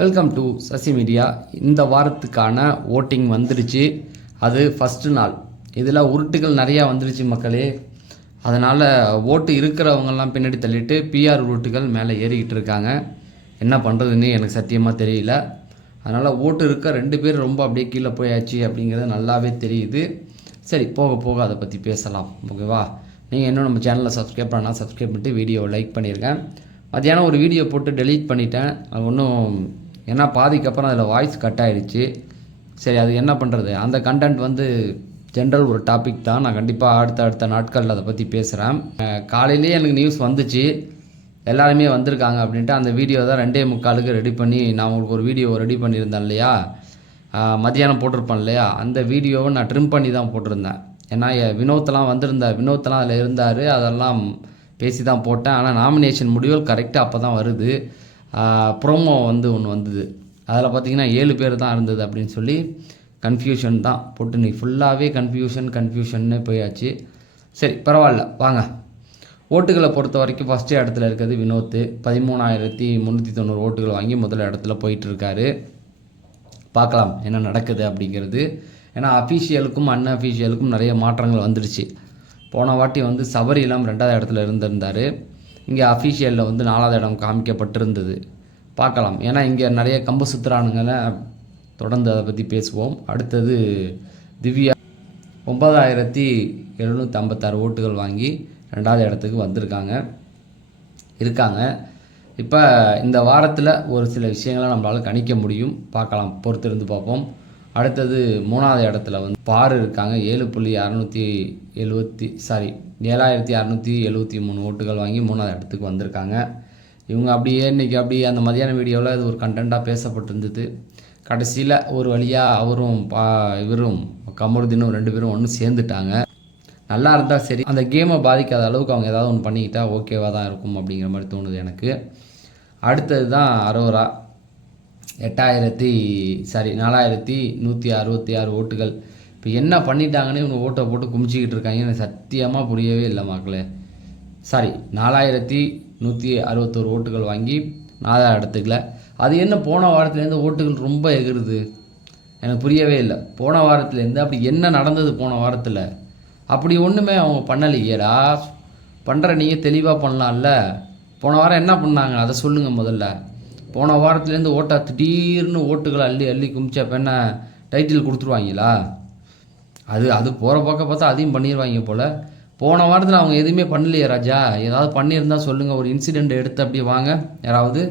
Welcome to Sasi media இந்த வாரத்துக்கான voting வந்துடுச்சு. அது ஃபஸ்ட்டு நாள். இதில் உருட்டுகள் நிறையா வந்துடுச்சு மக்களே. அதனால் ஓட்டு இருக்கிறவங்கெல்லாம் பின்னாடி தள்ளிட்டு பிஆர் உருட்டுகள் மேலே ஏறிக்கிட்டு இருக்காங்க. என்ன பண்ணுறதுன்னு எனக்கு சத்தியமாக தெரியல. அதனால் ஓட்டு இருக்க ரெண்டு பேர் ரொம்ப அப்படியே கீழே போயாச்சு அப்படிங்கிறது நல்லாவே தெரியுது. சரி போக போக அதை பற்றி பேசலாம். ஓகேவா? நீங்கள் இன்னும் நம்ம சேனலில் சப்ஸ்கிரைப் பண்ணால் சப்ஸ்கிரைப் பண்ணிட்டு வீடியோவை லைக் பண்ணியிருக்கேன் மத்தியானம் ஒரு வீடியோ போட்டு டெலீட் பண்ணிட்டேன். அது ஒன்றும் ஏன்னா பாதிக்கப்புறம் அதில் வாய்ஸ் கட் ஆகிடுச்சு சரி அது என்ன பண்ணுறது அந்த கண்டென்ட் வந்து ஜென்ரல் ஒரு டாபிக் தான். நான் கண்டிப்பாக அடுத்த அடுத்த நாட்களில் அதை பற்றி பேசுகிறேன் காலையிலேயே எனக்கு நியூஸ் வந்துச்சு. எல்லாருமே வந்திருக்காங்க அப்படின்ட்டு அந்த வீடியோ தான் ரெண்டே முக்காலுக்கு ரெடி பண்ணி நான் உங்களுக்கு ஒரு வீடியோ ரெடி பண்ணியிருந்தேன் இல்லையா? மதியானம் மத்தியானம் போட்டிருப்பேன் இல்லையா? அந்த வீடியோவை நான் ட்ரிம் பண்ணி தான் போட்டிருந்தேன். ஏன்னா வினோத்லாம் வந்திருந்தார். வினோத்லாம் அதில் இருந்தார். அதெல்லாம் பேசி தான் போட்டேன். ஆனால் நாமினேஷன் முடிவுகள் கரெக்டாக அப்போ தான் வருது. ப்ரோமோ வந்து ஒன்று வந்தது. அதில் பார்த்தீங்கன்னா ஏழு பேர் தான் இருந்தது அப்படின்னு சொல்லி கன்ஃபியூஷன் தான் போட்டு நீ ஃபுல்லாகவே கன்ஃபியூஷன் கன்ஃபியூஷன்னு போயாச்சு. சரி பரவாயில்ல வாங்க. ஓட்டுகளை பொறுத்த வரைக்கும் ஃபஸ்ட்டு இடத்துல இருக்கிறது வினோத் பதிமூணாயிரத்தி முந்நூற்றி தொண்ணூறு ஓட்டுகள் வாங்கி முதல் இடத்துல போயிட்டுருக்காரு. பார்க்கலாம் என்ன நடக்குது அப்படிங்கிறது. ஏன்னா அஃபீஷியலுக்கும் அன்அஃபீஷியலுக்கும் நிறைய மாற்றங்கள் வந்துடுச்சு. போன வாட்டி வந்து சபரிலாம் ரெண்டாவது இடத்துல இருந்திருந்தார். இங்கே அஃபீஷியலில் வந்து நாலாவது இடம் காமிக்கப்பட்டிருந்தது. பார்க்கலாம். ஏன்னா இங்கே நிறைய கம்பு சுத்துறானுங்கள தொடர்ந்து அதை பற்றி பேசுவோம். அடுத்தது திவ்யா ஒன்பதாயிரத்தி எழுநூற்றி ஐம்பத்தாறு ஓட்டுகள் வாங்கி ரெண்டாவது இடத்துக்கு வந்திருக்காங்க. இருக்காங்க. இப்போ இந்த வாரத்தில் ஒரு சில விஷயங்களை நம்மளால் கணிக்க முடியும். பார்க்கலாம். பொறுத்திருந்து பார்ப்போம். அடுத்தது மூணாவது இடத்துல வந்து பாரு இருக்காங்க. ஏழு புள்ளி அறநூற்றி எழுபத்தி சாரி ஏழாயிரத்தி அறநூற்றி எழுபத்தி மூணு ஓட்டுகள் வாங்கி மூணாவது இடத்துக்கு வந்திருக்காங்க. இவங்க அப்படியே இன்றைக்கி அப்படியே அந்த மதியான வீடியோவில் இது ஒரு கண்டென்ட்டாக பேசப்பட்டிருந்தது. கடைசியில் ஒரு வழியாக அவரும் பா இவரும் கமருதீனும் ரெண்டு பேரும் ஒன்று சேர்ந்துட்டாங்க. நல்லா இருந்தால் சரி அந்த கேமை பாதிக்காத அளவுக்கு அவங்க ஏதாவது ஒன்று பண்ணிக்கிட்டால் ஓகேவாக தான் இருக்கும் அப்படிங்கிற மாதிரி தோணுது எனக்கு. அடுத்தது தான் அரோரா. எட்டாயிரத்தி சாரி நாலாயிரத்தி நூற்றி அறுபத்தி ஆறு ஓட்டுகள். இப்போ என்ன பண்ணிட்டாங்கன்னு இவங்க ஓட்டை போட்டு குமிச்சிக்கிட்டு இருக்காங்க. எனக்கு சத்தியமாக புரியவே இல்லை மக்களே. சாரி நாலாயிரத்தி நூற்றி அறுபத்தோரு ஓட்டுகள் வாங்கி நாலாயிரம் இடத்துக்கல அது என்ன போன வாரத்துலேருந்து ஓட்டுகள் ரொம்ப எகிருது? எனக்கு புரியவே இல்லை. போன வாரத்துலேருந்து அப்படி என்ன நடந்தது போன வாரத்தில்? அப்படி ஒன்றுமே அவங்க பண்ணலையேடா. பண்ணுற நீங்கள் தெளிவாக பண்ணலாம்ல. போன வாரம் என்ன பண்ணாங்க? அதை சொல்லுங்கள் முதல்ல. போன வாரத்துலேருந்து ஓட்டா திடீர்னு ஓட்டுகளை அள்ளி அள்ளி குமிச்சா பெண்ணை டைட்டில் கொடுத்துருவாங்களா? அது அது போகிற பக்கம் பார்த்தா அதையும் பண்ணிடுவாங்க போல். போன வாரத்தில் அவங்க எதுவுமே பண்ணலையே ராஜா. ஏதாவது பண்ணியிருந்தா சொல்லுங்கள் ஒரு இன்சிடெண்ட் எடுத்து அப்படியே வாங்க. யாராவது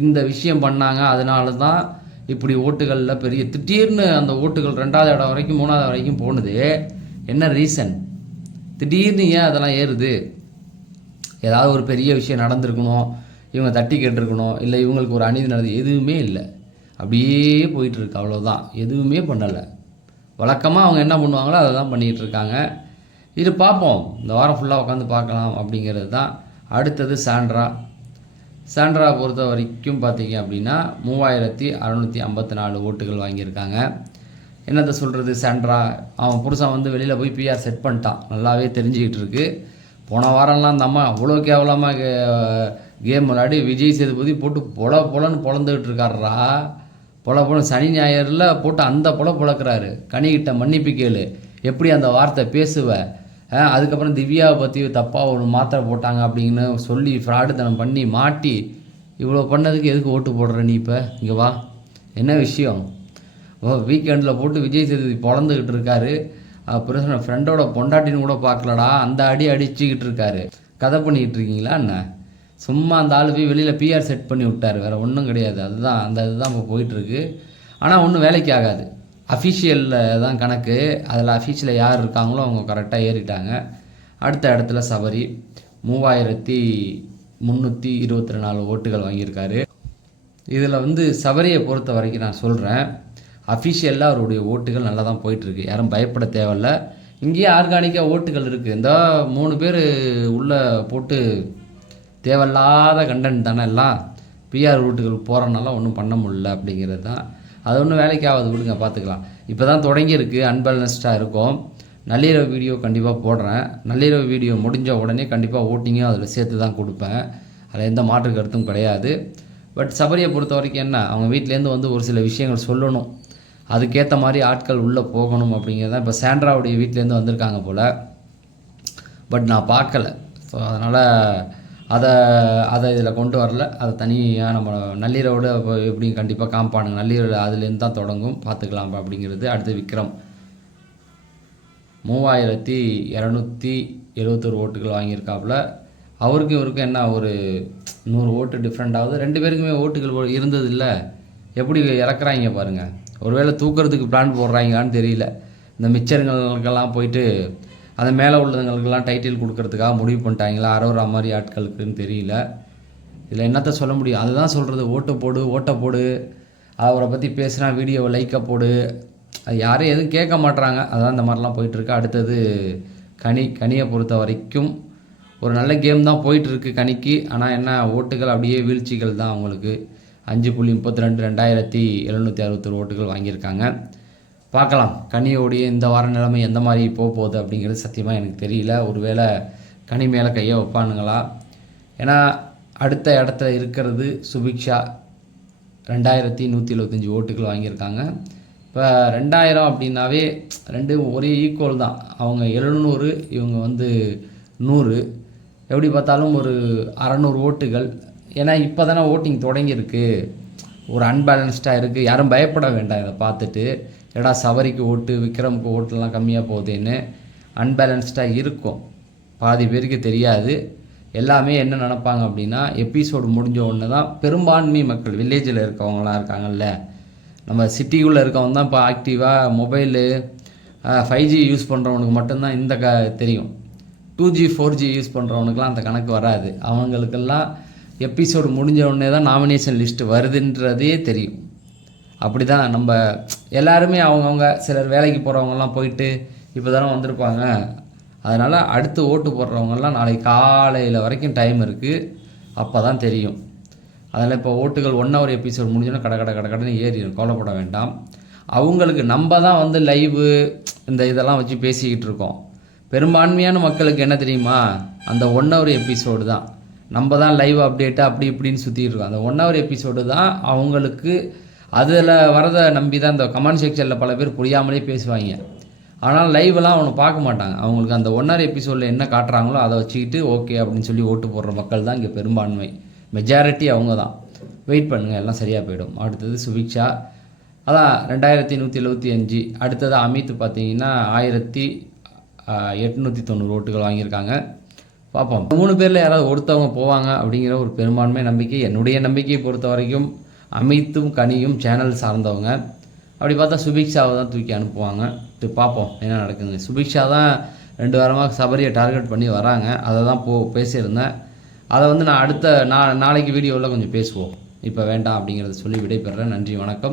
இந்த விஷயம் பண்ணாங்க. அதனால தான் இப்படி ஓட்டுகளில் பெரிய திடீர்னு அந்த ஓட்டுகள் ரெண்டாவது இடம் வரைக்கும் மூணாவது வரைக்கும் போனது. என்ன ரீசன் திடீர்னு ஏன் அதெல்லாம் ஏறுது? ஏதாவது ஒரு பெரிய விஷயம் நடந்திருக்கணும். இவங்க தட்டி கேட்டிருக்கணும் இல்லை இவங்களுக்கு ஒரு அநீதி நடந்து எதுவுமே இல்லை. அப்படியே போயிட்டுருக்கு அவ்வளோதான் எதுவுமே பண்ணலை. வழக்கமாக அவங்க என்ன பண்ணுவாங்களோ அதை தான் பண்ணிகிட்டு இருக்காங்க. இது பார்ப்போம். இந்த வாரம் ஃபுல்லாக உட்காந்து பார்க்கலாம் அப்படிங்கிறது தான் அடுத்தது சாண்ட்ரா. சாண்ட்ரா பொறுத்த வரைக்கும் பார்த்தீங்க அப்படின்னா மூவாயிரத்தி அறநூற்றி ஐம்பத்தி நாலு ஓட்டுகள் வாங்கியிருக்காங்க. என்னத்தை சொல்கிறது சாண்ட்ரா? அவன் புருஷன் வந்து வெளியில் போய் பிஆர் செட் பண்ணிட்டான். நல்லாவே தெரிஞ்சுக்கிட்டு இருக்கு. போன வாரம்லாம் அந்த அம்மா அவ்வளோ கேவலமாக கேம் விளாடி விஜய் சேதுபதி போட்டு பொல பொலன்னு பொழந்துக்கிட்டு இருக்காரா பொல பொல சனி ஞாயிறில் போட்டு அந்த பொல பொழக்கிறாரு கனிகிட்ட மன்னிப்பு கேளு. எப்படி அந்த வார்த்தை பேசுவ? அதுக்கப்புறம் திவ்யாவை பற்றி தப்பாக ஒரு மாத்திரை போட்டாங்க அப்படின்னு சொல்லி ஃப்ராடுத்தனம் பண்ணி மாட்டி இவ்வளோ பண்ணதுக்கு எதுக்கு ஓட்டு போடுற நீ இப்போ? இங்கே வா. என்ன விஷயம்? ஓ வீக்கெண்டில் போட்டு விஜய் சேதுபதி பொழந்துக்கிட்டு இருக்காரு. பிரசன ஃப்ரெண்டோட பொண்டாட்டின்னு கூட பார்க்கலடா. அந்த அடி அடிச்சுக்கிட்டு இருக்காரு. கதை பண்ணிக்கிட்டு இருக்கீங்களா என்ன? சும்மா அந்த ஆள் போய் வெளியில் பிஆர் செட் பண்ணி விட்டார். வேறு ஒன்றும் கிடையாது. அதுதான் அந்த இதுதான் இப்போ போயிட்டுருக்கு. ஆனால் ஒன்றும் வேலைக்கு ஆகாது. அஃபிஷியலில் தான் கணக்கு. அதில் அஃபிஷியலில் யார் இருக்காங்களோ அவங்க கரெக்டாக ஏறிட்டாங்க. அடுத்த இடத்துல சபரி. மூவாயிரத்தி முந்நூற்றி இருபத்தி நாலு ஓட்டுகள் வாங்கியிருக்காரு. இதில் வந்து சபரியை பொறுத்த வரைக்கும் நான் சொல்கிறேன் அஃபிஷியலாக அவருடைய ஓட்டுகள் நல்லா தான் போயிட்டுருக்கு. யாரும் பயப்பட தேவையில்ல. இங்கேயே ஆர்கானிக்காக ஓட்டுகள் இருக்குது இந்த மூணு பேர் உள்ளே போட்டு தேவையில்லாத கண்டென்ட் தானே எல்லாம்? பிஆர் ஓட்டுகள் போகிறனால ஒன்றும் பண்ண முடியல அப்படிங்கிறது தான். அது ஒன்றும் வேலைக்கு ஆகாது விடுங்க பார்த்துக்கலாம். இப்போ தான் தொடங்கியிருக்கு அன்பேலன்ஸ்டாக இருக்கும். நள்ளிரவு வீடியோ கண்டிப்பாக போடுறேன். நள்ளிரவு வீடியோ முடிஞ்ச உடனே கண்டிப்பாக ஓட்டிங்கும் அதில் சேர்த்து தான் கொடுப்பேன். அதில் எந்த மாற்று கருத்தும் கிடையாது. பட் சபரியை பொறுத்த வரைக்கும் என்ன? அவங்க வீட்டிலேருந்து வந்து ஒரு சில விஷயங்கள் சொல்லணும். அதுக்கேற்ற மாதிரி ஆட்கள் உள்ளே போகணும் அப்படிங்கிறது தான். இப்போ சாண்ட்ராவுடைய வீட்டிலேருந்து வந்திருக்காங்க போல். பட் நான் பார்க்கல. ஸோ அதனால் அதை அதை இதில் கொண்டு வரல. அதை தனியாக நம்ம நள்ளிரவோடு அப்போ எப்படியும் கண்டிப்பாக காமிப்பானுங்க நள்ளிரவு அதுலேருந்து தான் தொடங்கும். பார்த்துக்கலாம் அப்படிங்கிறது. அடுத்து விக்ரம். மூவாயிரத்தி இரநூத்தி எழுபத்தொரு ஓட்டுகள் வாங்கியிருக்காப்புல. அவருக்கும் இவருக்கும் என்ன ஒரு நூறு ஓட்டு டிஃப்ரெண்ட் ஆகுது. ரெண்டு பேருக்குமே ஓட்டுகள் இருந்தது இல்லை எப்படி இறக்குறாங்க பாருங்கள் ஒருவேளை தூக்குறதுக்கு பிளான் போடுறாங்களான்னு தெரியல. இந்த மிச்சருங்களுக்கெல்லாம் போயிட்டு அந்த மேலே உள்ளதுங்களுக்கெல்லாம் டைட்டில் கொடுக்கறதுக்காக முடிவு பண்ணிட்டாங்களா? அரோரா மாதிரி ஆட்களுக்குன்னு தெரியல. இதில் என்னத்த சொல்ல முடியும்? அதுதான் சொல்கிறது ஓட்டு போடு ஓட்டை போடு. அவரை பற்றி பேசுனா வீடியோவை லைக்கை போடு. அது யாரும் எதுவும் கேட்க மாட்டுறாங்க அதான் இந்த மாதிரிலாம் போயிட்டுருக்கு. அடுத்தது கனி கனியை பொறுத்த வரைக்கும் ஒரு நல்ல கேம் தான் போயிட்டுருக்கு கனிக்கு. ஆனால் என்ன ஓட்டுகள் அப்படியே வீழ்ச்சிகள் தான் அவங்களுக்கு. அஞ்சு புள்ளி முப்பத்தி ரெண்டு ரெண்டாயிரத்தி எழுநூற்றி அறுபத்தொரு ஓட்டுகள் வாங்கியிருக்காங்க. பார்க்கலாம். கனியோடைய இந்த வார நிலைமை எந்த மாதிரி போக போகுது அப்படிங்கிறது சத்தியமாக எனக்கு தெரியல. ஒருவேளை கனி மேலே கையை வைப்பானுங்களா? ஏன்னா அடுத்த இடத்துல இருக்கிறது சுபிக்ஷா. ரெண்டாயிரத்தி நூற்றி எழுபத்தஞ்சி ஓட்டுகள் வாங்கியிருக்காங்க. இப்போ ரெண்டாயிரம் அப்படின்னாவே ரெண்டும் ஒரே ஈக்குவல் தான். அவங்க எழுநூறு இவங்க வந்து நூறு. எப்படி பார்த்தாலும் ஒரு அறநூறு ஓட்டுகள். ஏன்னா இப்போ தானே ஓட்டிங் தொடங்கியிருக்கு. ஒரு அன்பேலன்ஸ்டாக இருக்குது யாரும் பயப்பட வேண்டாம் இதை பார்த்துட்டு. ஏடா சவரிக்கு ஓட்டு விக்ரமுக்கு ஓட்டுலாம் கம்மியாக போகுதுன்னு அன்பேலன்ஸ்டாக இருக்கும். பாதி பேருக்கு தெரியாது. எல்லாமே என்ன நினப்பாங்க அப்படின்னா எபிசோடு முடிஞ்ச உடனே தான் பெரும்பான்மை மக்கள் வில்லேஜில் இருக்கவங்களாம் இருக்காங்கல்ல. நம்ம சிட்டிக்குள்ளே இருக்கவங்க தான் இப்போ ஆக்டிவாக மொபைலு ஃபைவ் ஜி யூஸ் பண்ணுறவனுக்கு மட்டும்தான் இந்த க தெரியும். Two G four G use பண்ணுறவனுக்குலாம் அந்த கணக்கு வராது. அவங்களுக்கெல்லாம் எபிசோடு முடிஞ்ச உடனே தான் நாமினேஷன் லிஸ்ட்டு வருதுன்றதே தெரியும். அப்படி தான் நம்ம எல்லாருமே அவங்கவுங்க சிலர் வேலைக்கு போகிறவங்கலாம் போயிட்டு இப்போ தானே வந்திருப்பாங்க. அதனால் அடுத்து ஓட்டு போடுறவங்கெல்லாம் நாளைக்கு காலையில் வரைக்கும் டைம் இருக்குது அப்போ தான் தெரியும். அதில் இப்போ ஓட்டுகள் ஒன் ஹவர் எபிசோட் முடிஞ்சோன்னா கடை கடை கடை கடைன்னு ஏறிடும் கவலைப்பட வேண்டாம். அவங்களுக்கு நம்ம தான் வந்து லைவு இந்த இதெல்லாம் வச்சு பேசிக்கிட்டு இருக்கோம். பெரும்பான்மையான மக்களுக்கு என்ன தெரியுமா? அந்த ஒன் ஹவர் எபிசோடு தான். நம்ம தான் லைவ் அப்டேட்டு அப்படி இப்படின்னு சுற்றிட்டு இருக்கோம். அந்த ஒன் ஹவர் எபிசோடு தான் அவங்களுக்கு அதில் வரதை நம்பி தான் இந்த கமெண்ட் செக்ஷனில் பல பேர் புரியாமலே பேசுவாங்க. ஆனால் லைவெல்லாம் அவனை பார்க்க மாட்டாங்க. அவங்களுக்கு அந்த ஒன் ஹவர் எபிசோடில் என்ன காட்டுறாங்களோ அதை வச்சுக்கிட்டு ஓகே அப்படின்னு சொல்லி ஓட்டு போடுற மக்கள் தான் இங்கே பெரும்பான்மை. மெஜாரிட்டி அவங்க தான் வெயிட் பண்ணுங்கள் எல்லாம் சரியாக போயிடும். அடுத்தது சுபிக்ஷா. அதான் ரெண்டாயிரத்தி நூற்றி எழுபத்தி அஞ்சு. அடுத்தது அமித் பார்த்தீங்கன்னா ஆயிரத்தி எட்நூற்றி தொண்ணூறு ஓட்டுகள் வாங்கியிருக்காங்க. பார்ப்போம். மூணு பேரில் யாராவது ஒருத்தவங்க போவாங்க அப்படிங்கிற ஒரு பெரும்பான்மை நம்பிக்கை என்னுடைய நம்பிக்கையை பொறுத்த வரைக்கும் அமித்தும் கனியும் சேனல் சார்ந்தவங்க. அப்படி பார்த்தா சுபிக்ஷாவை தான் தூக்கி அனுப்புவாங்க. இது பார்ப்போம் என்ன நடக்குதுங்க சுபிக்ஷா தான் ரெண்டு வாரமாக சபரியை டார்கெட் பண்ணி வராங்க. அதை தான் போ பேசியிருந்தேன். அதை வந்து நான் அடுத்த நா நாளைக்கு வீடியோவில் கொஞ்சம் பேசுவோம். இப்போ வேண்டாம் அப்படிங்கிறத சொல்லி விடைபெறேன். நன்றி வணக்கம்.